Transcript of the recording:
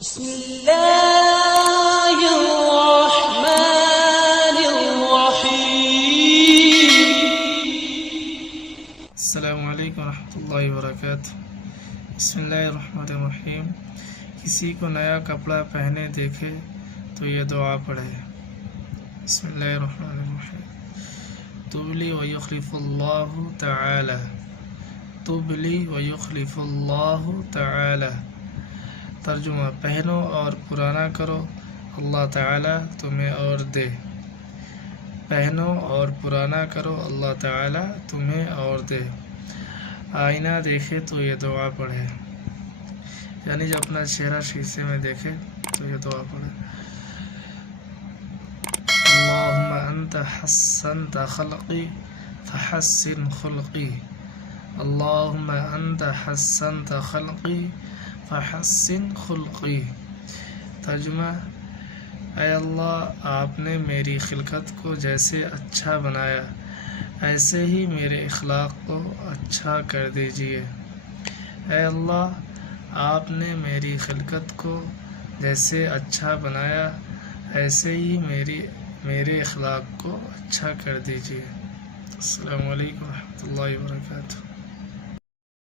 بسم اللہ الرحمن الرحیم۔ السلام علیکم ورحمۃ اللہ وبرکاتہ۔ بسم اللہ الرحمن الرحیم۔ کسی کو نیا کپڑا پہنے دیکھے تو یہ دعا پڑھے۔ بسم اللہ الرحمن الرحیم۔ تبلی ویخلف اللہ تعالی، تبلی ویخلف اللہ تعالی۔ ترجمہ: پہنو اور پرانا کرو، اللہ تعالی تمہیں اور دے۔ پہنو اور پرانا کرو، اللہ تعالی تمہیں اور دے۔ آئینہ دیکھے تو یہ دعا پڑھے، یعنی جب اپنا چہرہ شیشے میں دیکھے تو یہ دعا پڑھے۔ اللہم انت حسنت خلقی فحسن خلقی، اللہم انت حسنت خلقی فحسن خلقی۔ ترجمہ: اے اللہ، آپ نے میری خلقت کو جیسے اچھا بنایا ایسے ہی میرے اخلاق کو اچھا کر دیجیے۔ اے اللہ، آپ نے میری خلقت کو جیسے اچھا بنایا ایسے ہی میرے اخلاق کو اچھا کر دیجیے۔ السلام علیکم ورحمۃ اللہ وبرکاتہ۔